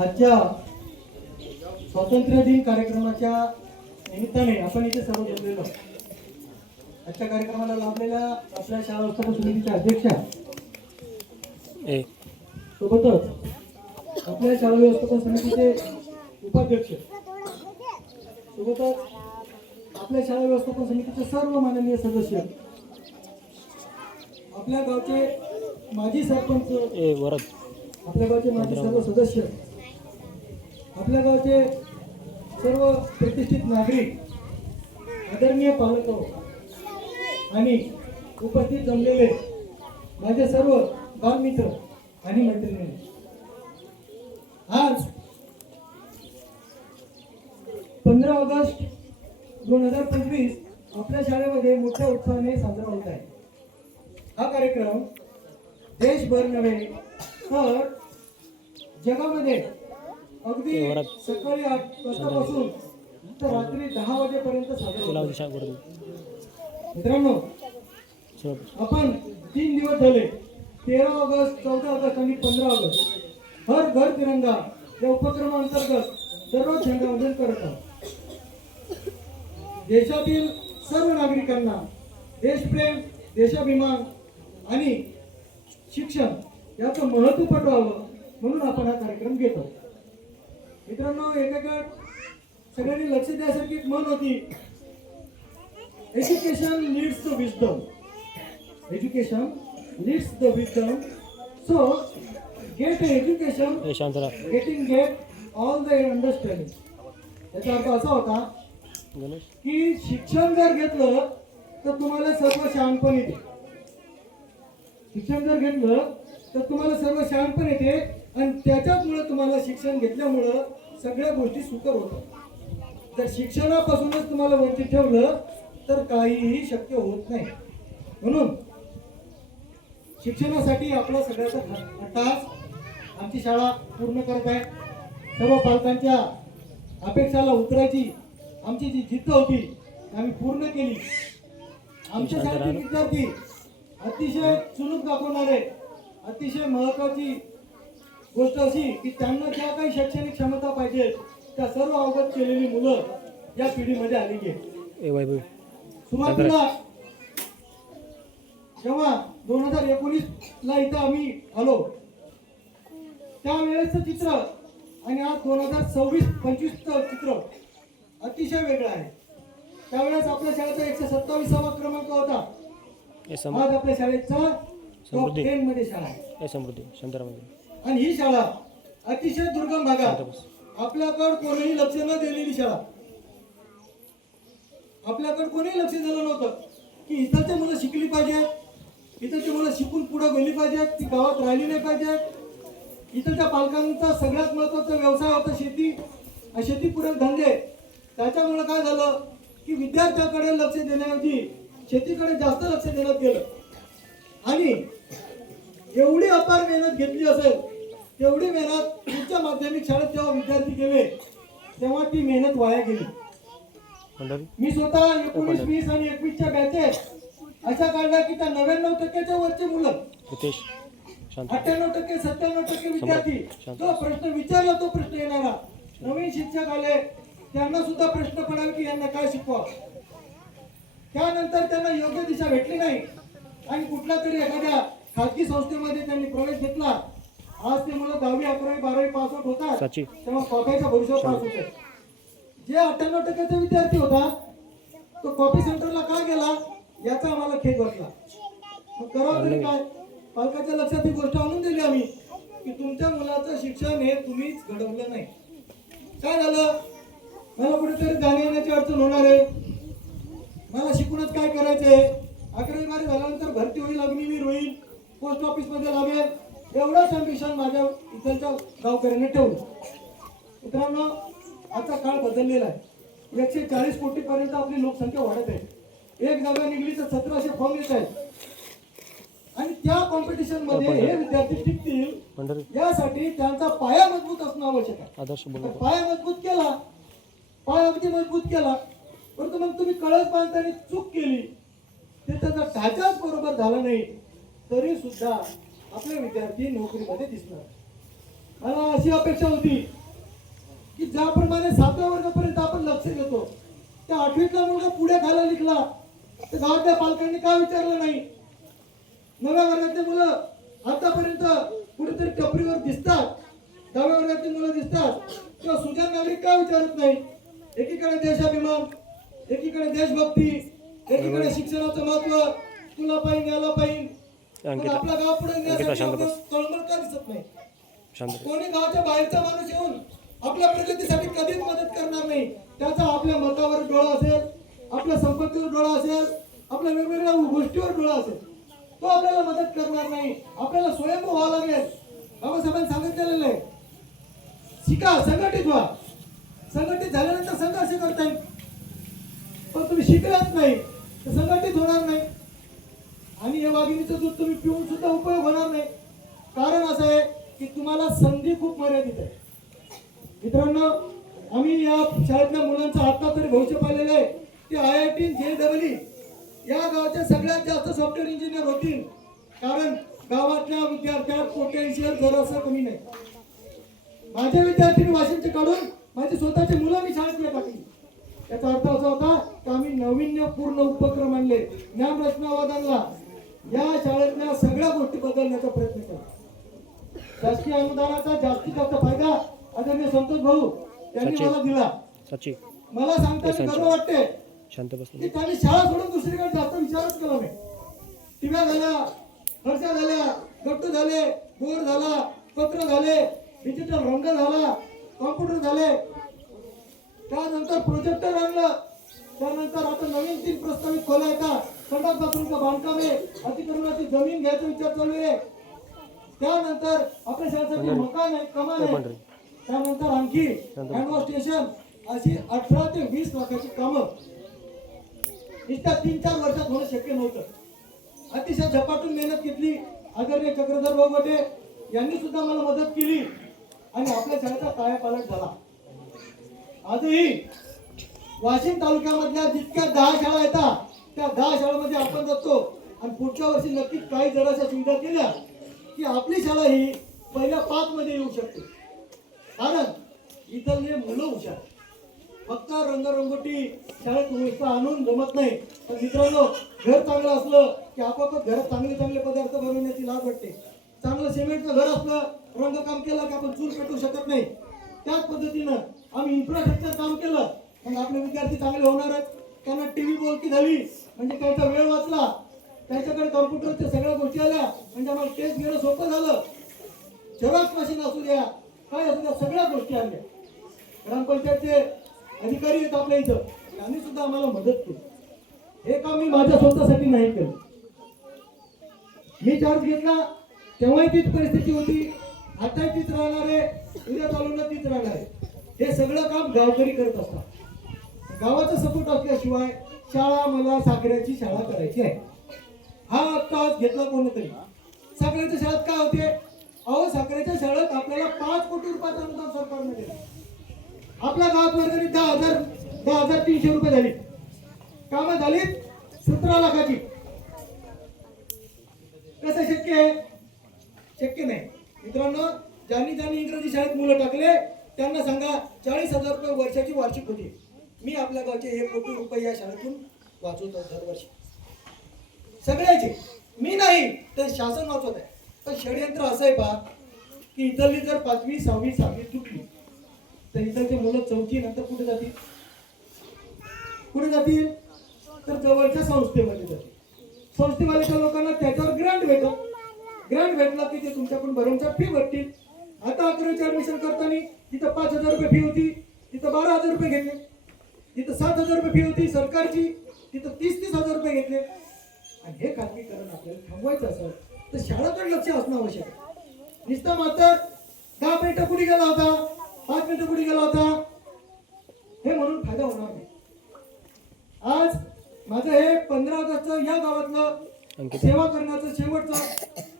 आजच्या स्वातंत्र्य दिन कार्यक्रमाच्या निमित्ताने आपण इथे सर्व जमलेलो. आजच्या कार्यक्रमाला लाभलेल्या आपल्या शाळा व्यवस्थापन समितीच्या अध्यक्षा सोबतच आपल्या शाळा व्यवस्थापन समितीचे उपाध्यक्ष सोबतच आपल्या शाळा व्यवस्थापन समितीचे सर्व माननीय सदस्य, आपल्या गावचे माजी सरपंच, आपल्या गावचे माजी सर्व सदस्य, आपल्या गावचे सर्व प्रतिष्ठित नागरिक, आदरणीय पालक आणि उपस्थित जमलेले माझे सर्व बालमित्र आणि मैत्रिणी, आज 15 ऑगस्ट 2025 आपल्या शाळेमध्ये मोठ्या उत्साहाने साजरा होत आहे. हा कार्यक्रम देशभर नव्हे तर जगामध्ये अगदी सकाळी 8 वाजतापासून तर रात्री 10 वाजेपर्यंत साजरा होतो. मित्रांनो, आपण 3 दिवस झाले 13 ऑगस्ट, 14 ऑगस्ट आणि 15 ऑगस्ट हर घर तिरंगा या उपक्रमांतर्गत दररोज झेंडावंदन करत आहोत. देशातील सर्व नागरिकांना देशप्रेम, देशाभिमान आणि शिक्षण याचं महत्त्व पटवावं म्हणून आपण हा कार्यक्रम घेतो. मित्रांनो, एकेका सगळ्यांनी लक्ष द्यायसारखी एक म्हण होती, education leads the wisdom. Education leads the wisdom. So get education, get all the understanding. याचा अर्थ असा होता की शिक्षण जर घेतलं तर तुम्हाला सर्व शहाणपण येते. शिक्षण जर घेतलं तर तुम्हाला सर्व शहाणपण येते आणि त्याच्यामुळे तुम्हाला शिक्षण घेतल्यामुळं सगळ्या गोष्टी सुकर होतात. जर शिक्षणापासूनच तुम्हाला वंचित ठेवलं तर काहीही शक्य होत नाही. म्हणून शिक्षणासाठी आपला सगळ्याचा तास आमची शाळा पूर्ण करत आहे. सर्व पालकांच्या अपेक्षाला उतरायची आमची जी जिद्द होती आम्ही पूर्ण केली. आमच्या शाळेतील विद्यार्थी अतिशय चुणूक दाखवणारे, अतिशय महत्वाची गोष्ट अशी की त्यांना ज्या काही शैक्षणिक क्षमता पाहिजे त्या सर्व अवगत केलेली मुलं या पिढीमध्ये आलेली आहेत. सुरुवातीला जेव्हा 2019 इथं आम्ही आलो त्यावेळेचं चित्र आणि आज 2026-25चं चित्र अतिशय वेगळं आहे. त्यावेळेस आपल्या शाळेचा 127वा क्रमांक होता. आज आपल्या शाळेचा टॉप 10 मध्ये शाळा आहे. आणि ही शाळा अतिशय दुर्गम भागात, आपल्याकडे कोणीही लक्ष न दिलेली शाळा. आपल्याकडे कोणीही लक्ष दिलं नव्हतं की इथलची मुलं शिकली पाहिजेत, इथलची मुलं शिकून पुढे गेली पाहिजेत, ती गावात राहिली नाही पाहिजेत. इथलच्या पालकांचा सगळ्यात महत्वाचा व्यवसाय होता शेती, शेतीपूरक धंदे. त्याच्यामुळे काय झालं की विद्यार्थ्याकडे लक्ष देण्याऐवजी शेतीकडे जास्त लक्ष देण्यात गेलं. आणि एवढी अपार मेहनत घेतली असेल तेवढी मेहनत उच्च माध्यमिक शाळेत जेव्हा विद्यार्थी गेले तेव्हा ती मेहनत वाया गेली. मी स्वतः 19, 20 आणि 21च्या बॅचेस अशा काढल्या की त्या 99%च्या वरचे मुलं, 98%, 97% विद्यार्थी जो प्रश्न विचारला तो प्रश्न येणारा. नवीन शिक्षक आले त्यांना सुद्धा प्रश्न पडावे की यांना काय शिकवा. त्यानंतर त्यांना योग्य दिशा भेटली नाही आणि कुठल्या तरी एखाद्या खाजगी संस्थेमध्ये त्यांनी प्रवेश घेतला. आज ते मुलं 10वी, 11वी, 12वी पास आउट होतात तेव्हा कॉपीच्या भविष्यावर पास होते. जे 98%चा विद्यार्थी होता तो कॉपी सेंटरला का गेला याचा आम्हाला खेद वाटला. मग करावं तरी काय. पालकाच्या लक्षात ही गोष्ट आणून दिली आम्ही की तुमच्या मुलाचं शिक्षण हे तुम्हीच घडवलं नाही. काय झालं, मला कुठेतरी जाण्या येण्याची अडचण होणार आहे, मला शिकूनच काय करायचंय, 11वी 12वी झाल्यानंतर भरती होईल, अग्निवीर होईल, पोस्ट ऑफिस मध्ये लागेल, एवढंच अम्बिशन माझ्या इथलच्या गावकऱ्यांनी ठेवलं. मित्रांनो, आता काळ बदललेला आहे. 140 कोटी पर्यंत आपली लोकसंख्या वाढत आहे. एक जागा निघली तर 1700 फॉर्म येत आहेत. आणि त्या कॉम्पिटिशन मध्ये हे विद्यार्थी टिकतील यासाठी त्यांचा पाया मजबूत असणं आवश्यक आहे. पाया मजबूत केला, पाय अगदी मजबूत केला, परंतु मग तुम्ही कळस बांधताना चूक केली, ते त्याचा ढाचाच बरोबर झाला नाही तरी सुद्धा आपले विद्यार्थी नोकरीमध्ये दिसणार. मला अशी अपेक्षा होती की ज्याप्रमाणे 7व्या वर्गापर्यंत आपण लक्ष देतो, त्या 8वीतला मुलगा पुढे खायला निघला तर गावातल्या पालकांनी का विचारलं नाही? 9व्या वर्गातले मुलं आतापर्यंत कुठेतरी टपरीवर दिसतात, 10व्या वर्गातली मुलं दिसतात, किंवा सुजाण नागरिक का विचारत नाही? एकीकडे देशाभिमान, एकीकडे देशभक्ती, एकीकडे शिक्षणाचं महत्व, तुला पाहिजे याला पाहिजे, पण आपला गाव पुढे नेण्यासाठी तळमळ का दिसत नाही? कोणी गावाच्या बाहेरचा माणूस येऊन आपल्या प्रगतीसाठी कधीच मदत करणार नाही. त्याचा आपल्या मतावर डोळा असेल, आपल्या संपत्तीवर डोळा असेल, आपल्या वेगवेगळ्या गोष्टीवर डोळा असेल, तो आपल्याला मदत करणार नाही. आपल्याला स्वयंभू व्हावं लागेल. बाबासाहेबांनी सांगितलेलं आहे, शिका, संघटित व्हा. संघटित झाल्यानंतर संघर्ष करता येईल, पण तुम्ही शिकलाच नाही तर संघटित होणार नाही. आणि हे वाघिणीचं दूध तुम्ही पिऊन सुद्धा उपयोग होणार नाही. कारण असं आहे की तुम्हाला संधी खूप मर्यादित आहे. मित्रांनो, आम्ही या शाळेतल्या मुलांचं आता तरी भविष्य पाहिलेलं आहे. ते IIT JEE या गावाच्या सगळ्यात जास्त सॉफ्टवेअर इंजिनियर होतील, कारण गावातल्या विद्यार्थ्यांना पोटेन्शियल जरासं कमी नाही. माझे विद्यार्थी वाशिमचे काढून माझे स्वतःचे मुलं मी शाळेत टाकली. याचा अर्थ असा होता की आम्ही नाविन्यपूर्ण उपक्रम आणले, ज्ञान रचनावाद आणला, या शाळेतल्या सगळ्या गोष्टी बदलण्याचा प्रयत्न केला. शासकीय अनुदानाचा जास्तीत जास्त फायदा आदरणीय संतोष भाऊ यांनी मला दिला. मला सांगताना गर्व वाटते की त्यांनी शाळा सोडून दुसरीकडे जास्त विचारच केला नाही. टिव्या झाल्या, फरशा झाल्या, गट्टू झाले, बोर झाला, पत्र झाले, डिजिटल रंग झाला, कॉम्प्युटर झाले, त्यानंतर प्रोजेक्टर आणलं, त्यानंतर आता नवीन 3 प्रस्तावित खोल्या येतात, संडास बाथरूमचं बांधकाम आहे, अतिक्रमणाची जमीन घ्यायचा विचार चालू आहे, त्यानंतर आपल्या शाळेसाठी मकान आहे, कमान आहे, त्यानंतर आणखी हँडवॉश स्टेशन, अशी 18 ते 20 लाखाची कामं नुसत्या 3-4 वर्षात होणं शक्य नव्हतं. अतिशय झपाटून मेहनत घेतली. आदरणीय चक्रधर बावगटे यांनी सुद्धा मला मदत केली आणि आपल्या शाळेचा कायापालट झाला. आजही वाशिम तालुक्यामधल्या जितक्या 10 शाळा येतात त्या 10 शाळांमध्ये आपण जातो आणि पुढच्या वर्षी नक्कीच काही जराशा सुविधा केल्या की आपली शाळा ही पहिल्या 5 मध्ये येऊ शकते. कारण इथले मुलं हुशार, फक्त रंगरंगोटी शाळेत नुसतं आणून जमत नाही. पण मित्रांनो, घर चांगलं असलं की आपोआपच घरात चांगले चांगले पदार्थ बनवण्याची लाज वाटते. चांगलं सिमेंटचं घर असलं, रंगकाम केलं की आपण चूल पेटू शकत नाही. त्याच पद्धतीनं आम्ही इन्फ्रास्ट्रक्चर काम केलं, मग आपले विद्यार्थी चांगले होणार आहेत. त्यांना टीव्ही बोलती झाली म्हणजे त्यांचा वेळ वाचला, त्यांच्याकडे कॉम्प्युटरच्या सगळ्या गोष्टी आल्या म्हणजे आम्हाला टेस्ट घेणं सोपं झालं. झेरॉक्स मशीन असू द्या, काय असू द्या, सगळ्या गोष्टी आल्या. ग्रामपंचायतचे अधिकारी आहेत आपल्या इथं, त्यांनी सुद्धा आम्हाला मदत केली. हे काम मी माझ्या स्वतःसाठी नाही केलं. मी चार्ज घेतला तेव्हाही तीच परिस्थिती होती, आताही तीच राहणार आहे, उद्या चालून तीच राहणार आहे. हे सगळं काम गावकरी करत असतात. गावाचा सपोर्ट असल्याशिवाय शाळा, मला साखरेची शाळा करायची आहे, हा तास घेतला कोणतरी. साखरेच्या शाळेत काय होते? अहो, साखरेच्या शाळेत आपल्याला 5 कोटी रुपयाचं अनुदान सरकारने दिलं. आपल्या गावात वर्गणी 10,300 रुपये झाली, कामं झाली 17 लाखाची. कसं शक्य आहे? शक्य नाही. मित्रांनो, ज्यांनी इंग्रजी शाळेत मुलं टाकले त्यांना सांगा 40,000 रुपये वर्षाची वार्षिक होती. मी आपल्या गावचे 1 कोटी रुपये या शाळेतून वाचवतो दरवर्षी, सगळ्याचे. मी नाही तर शासन वाचवत आहे. पण षडयंत्र असं आहे पहा की इथली जर 5वी 6वी 7वी तुटली तर इथलचे मुलं 4थी नंतर कुठे जातील? तर जवळच्या संस्थेमध्ये जातील. संस्थेवाल्याच्या लोकांना त्याच्यावर ग्रँट भेटतो. ग्रँट भेटला की ते तुमच्याकडून भरवून फी भरतील. आता 11वीचे ऍडमिशन करताना तिथं 5,000 रुपये फी होती, तिथं 12,000 रुपये घेतले. तिथं 7,000 रुपये फी होती सरकारची, तिथं 30,000 रुपये घेतले. आणि हे खाजगीकरण आपल्याला थांबवायचं असेल तर शाळेकडे लक्ष असणं आवश्यक आहे. नुसतं मात्र 10 मिनिटं कुठे गेला होता, 5 मिनिटं कुठे गेला होता, हे म्हणून फायदा होणार नाही. आज माझं हे 15 ऑगस्ट या गावातलं सेवा करण्याचं शेवटचं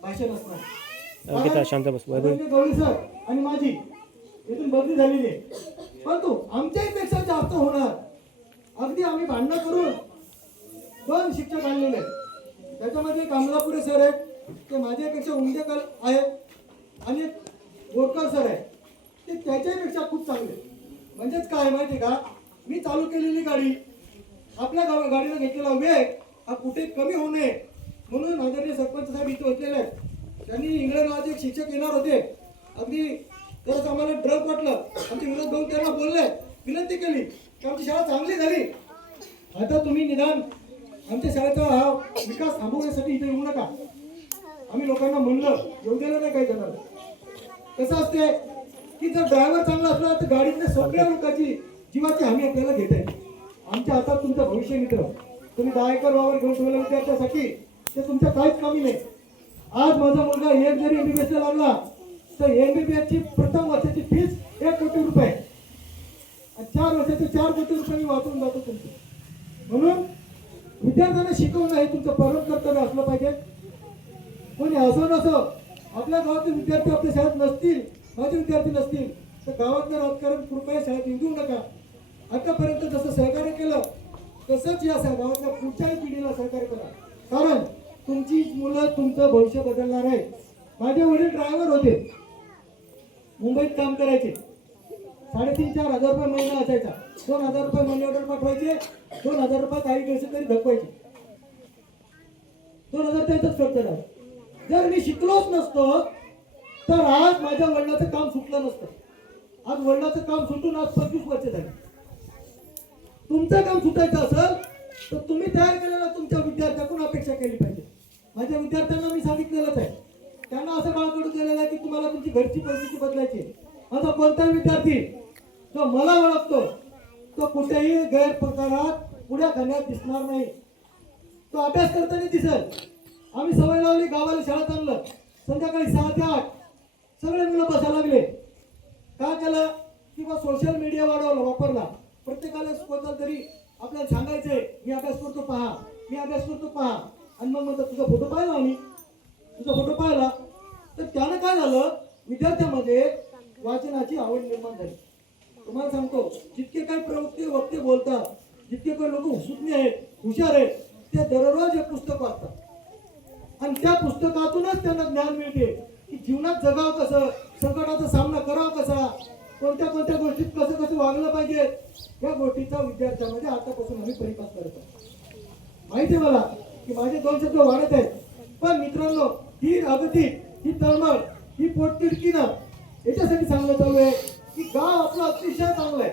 भाषण असणार. गवळी सर आणि माझी इथून बदली झालेली आहे, परंतु आमच्यापेक्षा जास्त होणार. अगदी आम्ही भांडणं करून 2 शिक्षक आणलेले आहेत. त्याच्यामध्ये कमलापुरे सर आहेत, ते माझ्यापेक्षा उंदेकर आहेत आणि बोरकर सर आहे ते त्याच्यापेक्षा खूप चांगले. म्हणजेच काय माहिती का, मी चालू केलेली गाडी, आपल्या गाडीला घेतलेला वेग हा कुठे कमी होऊ नये म्हणून आदरणीय सरपंच साहेब इथे होतलेले आहेत. त्यांनी इंग्रज नावाचे एक शिक्षक येणार होते. अगदी तरच आम्हाला ड्रग वाटलं. आमचे विरोध भाऊ त्यांना बोलले, विनंती केली की आमची शाळा चांगली झाली, आता तुम्ही निदान आमच्या शाळेचा हा विकास थांबवण्यासाठी इथे येऊ नका. आम्ही लोकांना म्हणलं, येऊ दिलं नाही काही जणांना. कसं असते की जर ड्रायव्हर चांगला असला तर गाडीतल्या सगळ्या लोकांची जीवाची हमी आपल्याला घेता येते. आमच्या हातात तुमचं भविष्य मित्र. तुम्ही 10 एकर वावर घेऊन ठेवलं विद्यार्थ्यासाठी, ते तुमच्या काहीच कमी नाही. आज माझा मुलगा एक जरी एमबीबीएस ला लागला तर एमबीबीएस ची प्रथम वर्षाची फीस 1 कोटी रुपये आणि 4 वर्षाचे 4 कोटी रुपये वाचून जातो तुमचे. म्हणून विद्यार्थ्यांना शिकवणं हे तुमचं परम कर्तव्य असलं पाहिजे. कोणी असं नसं आपल्या गावातील विद्यार्थी आपल्या शाळेत नसतील, माझे विद्यार्थी नसतील तर गावातलं राजकारण कृपया शाळेत येऊ देऊ नका. आतापर्यंत जसं सहकार्य केलं तसंच या गावातल्या पुढच्याही पिढीला सहकार्य करा. कारण तुमची मुलं तुमचं भविष्य बदलणार आहे. माझे वडील ड्रायव्हर होते, मुंबईत काम करायचे. 3,500-4,000 रुपये महिना असायचा. 2,000 रुपये मनी ऑर्डर पाठवायचे, 2,000 रुपये काही पैसे तरी धकवायचे, 2,000 त्यातच खर्च झाला. जर मी शिकलोच नसतो तर आज माझ्या वडिलाचं काम सुटलं नसतं. आज वडिलाचं काम सुटून आज 25 वर्ष झाली. तुमचं काम सुटायचं असेल तर तुम्ही तयार केलेल्या तुमच्या विद्यार्थ्याकडून अपेक्षा केली पाहिजे. माझ्या विद्यार्थ्यांना मी सांगितलेलंच आहे, त्यांना असं बाळकडू केलेलं आहे की तुम्हाला तुमची घरची परिस्थिती बदलायची. माझा कोणताही विद्यार्थी जो मला ओळखतो तो कुठेही गैरप्रकारात पुढे खाण्यात दिसणार नाही. तो अभ्यास करताना दिसेल. आम्ही सवय लावली, गावाला शाळेत आणलं, संध्याकाळी 6 ते 8 सगळे मुलं बसायला लागले. काय केलं की बा सोशल मीडिया वापरला. प्रत्येकाला स्वतः तरी आपल्याला सांगायचंय मी अभ्यास करतो पहा, मी अभ्यास करतो पहा. आणि मग म्हणतात तुझा फोटो पाहिला, आम्ही तुझा फोटो पाहिला. तर त्यानं काय झालं, विद्यार्थ्यामध्ये वाचनाची आवड निर्माण झाली. तुम्हाला सांगतो, जितके काही प्रवक्ते वक्ते बोलतात, जितके काही लोक सुज्ञ आहेत, हुशार आहेत, ते दररोज एक पुस्तक वाचतात आणि त्या पुस्तकातूनच त्यांना ज्ञान मिळते की जीवनात जगावं कसं, संकटाचा सामना करावा कसा, कोणत्या कोणत्या गोष्टीत कसं कसं वागलं पाहिजे. या गोष्टीचा विद्यार्थ्यांमध्ये आतापासून आम्ही परिपाक करतो. माहिती आहे मला की माझे 2 शब्द वाढत आहेत, पण मित्रांनो ही अगदी ही तळमळ ही पोटतिडकी ना याच्यासाठी सांगणं चालू आहे की गाव आपलं अतिशय चांगलं आहे.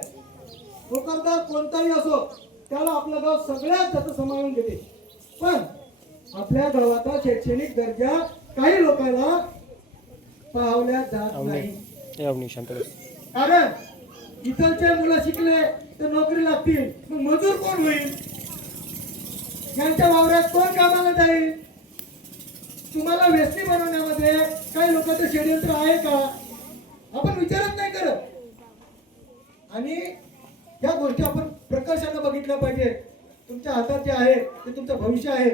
नोकरदार कोणताही असो त्याला आपलं गाव सगळ्यात जास्त समावून घेते. पण आपल्या गावाचा शैक्षणिक दर्जा काही लोकांना पाहवल्या जात नाही. कारण इथलचे मुलं शिकले तर नोकरी लागतील, मग मजूर कोण होईल, यांच्या वावरात कोण कामाला जाईल. तुम्हाला व्यस्ती बनवण्यामध्ये काही लोकांचं षडयंत्र आहे का, आपण विचारत नाही करत. आणि या गोष्टी आपण प्रकर्षाने बघितल्या पाहिजे. तुमच्या हातात जे आहे ते तुमचं भविष्य आहे.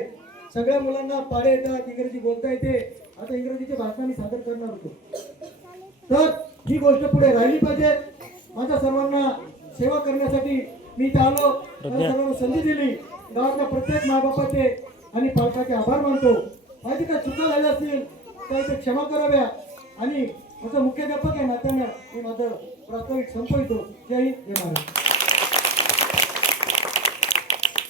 सगळ्या मुलांना पाढे येतात, इंग्रजी बोलता येते. आता इंग्रजीचे भाषण मी सादर करणार होतो. तर ही गोष्ट पुढे राहिली पाहिजे. माझ्या सर्वांना सेवा करण्यासाठी मी इथे आलो, सर्वांना संधी दिली. गावातल्या प्रत्येक मायबापाचे आणि पालकाचे आभार मानतो. माझी काय चुका झाल्या असतील तर ते क्षमा कराव्या. आणि माझा मुख्याध्यापक आहे नात्यानं मी माझं प्रास्ताविक संपवितो. जय हिंद, जय महाराष्ट्र.